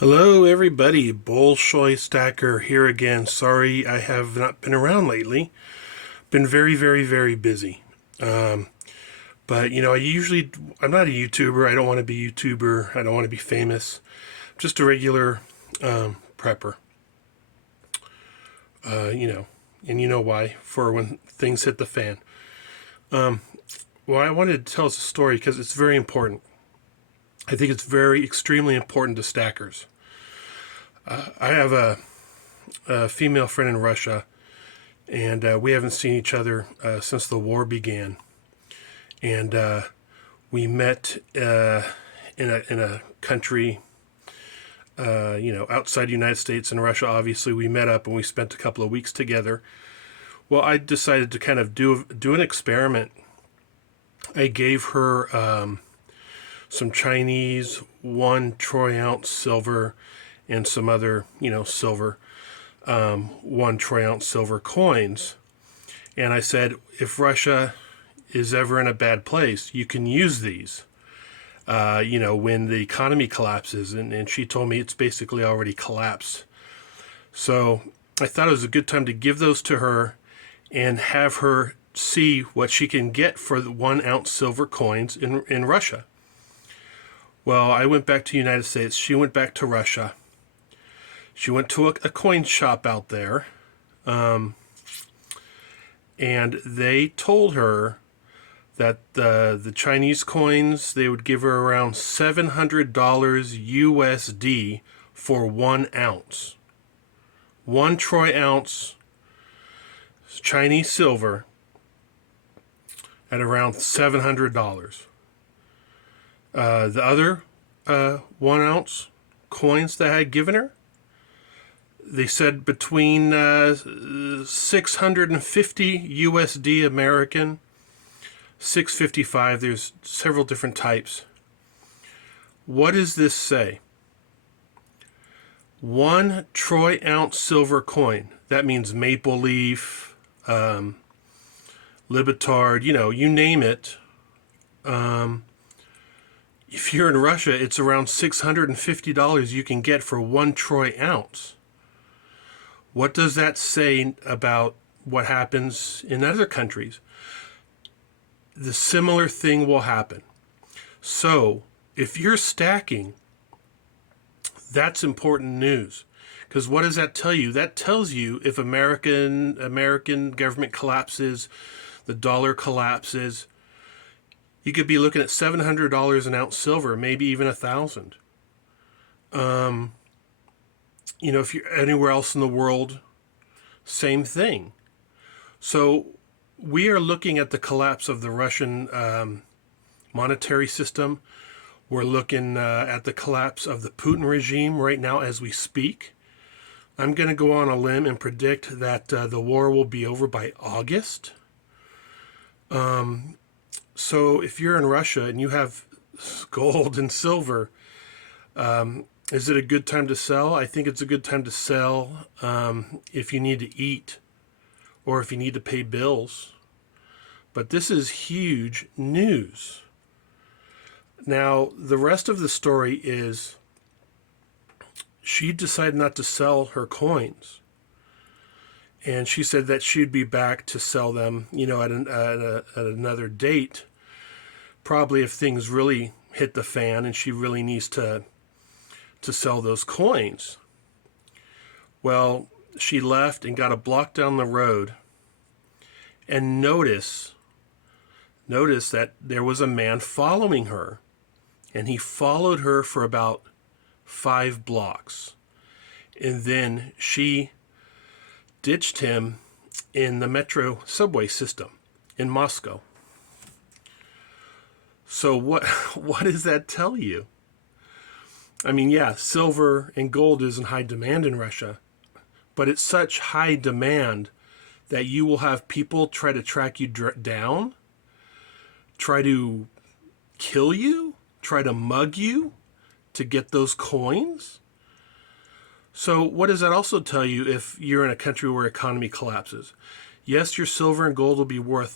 Hello, everybody. Bolshoi Stacker here again. Sorry I have not been around lately. Been very, very, very busy. But I'm not a YouTuber. I don't want to be a YouTuber. I don't want to be famous. Just a regular prepper. And you know why? For when things hit the fan. Well, I wanted to tell us a story because it's very important. I think it's very extremely important to stackers. I have a female friend in Russia, and we haven't seen each other since the war began. And we met in a country, outside the United States and Russia. Obviously, we met up and we spent a couple of weeks together. Well, I decided to kind of do an experiment. I gave her some Chinese 1 troy ounce silver and some other, silver, 1 troy ounce silver coins. And I said, if Russia is ever in a bad place, you can use these, when the economy collapses. And she told me it's basically already collapsed. So I thought it was a good time to give those to her and have her see what she can get for the 1 ounce silver coins in Russia. Well, I went back to the United States. She went back to Russia. She went to a coin shop out there, and they told her that the Chinese coins, they would give her around $700 USD for 1 ounce. 1 troy ounce Chinese silver at around $700. The other 1 ounce coins that I had given her, they said between 650 USD American, 655. There's several different types. What does this say? 1 troy ounce silver coin. That means maple leaf, libetard, you name it. If you're in Russia, it's around $650 you can get for 1 troy ounce. What does that say about what happens in other countries? The similar thing will happen. So, if you're stacking, that's important news. Because what does that tell you? That tells you if American government collapses, the dollar collapses, you could be looking at $700 an ounce silver, maybe even $1,000. If you're anywhere else in the world, same thing. So we are looking at the collapse of the Russian monetary system. We're looking at the collapse of the Putin regime right now as we speak. I'm going to go on a limb and predict that the war will be over by August. So if you're in Russia and you have gold and silver, is it a good time to sell? I think it's a good time to sell if you need to eat or if you need to pay bills. But this is huge news. Now, the rest of the story is she decided not to sell her coins. And she said that she'd be back to sell them, at another date. Probably if things really hit the fan and she really needs to sell those coins. Well, she left and got a block down the road. And notice that there was a man following her. And he followed her for about 5 blocks. And then she ditched him in the metro subway system in Moscow. So what does that tell you? I mean, yeah, silver and gold is in high demand in Russia, but it's such high demand that you will have people try to track you down, try to kill you, try to mug you to get those coins. So what does that also tell you if you're in a country where economy collapses? Yes, your silver and gold will be worth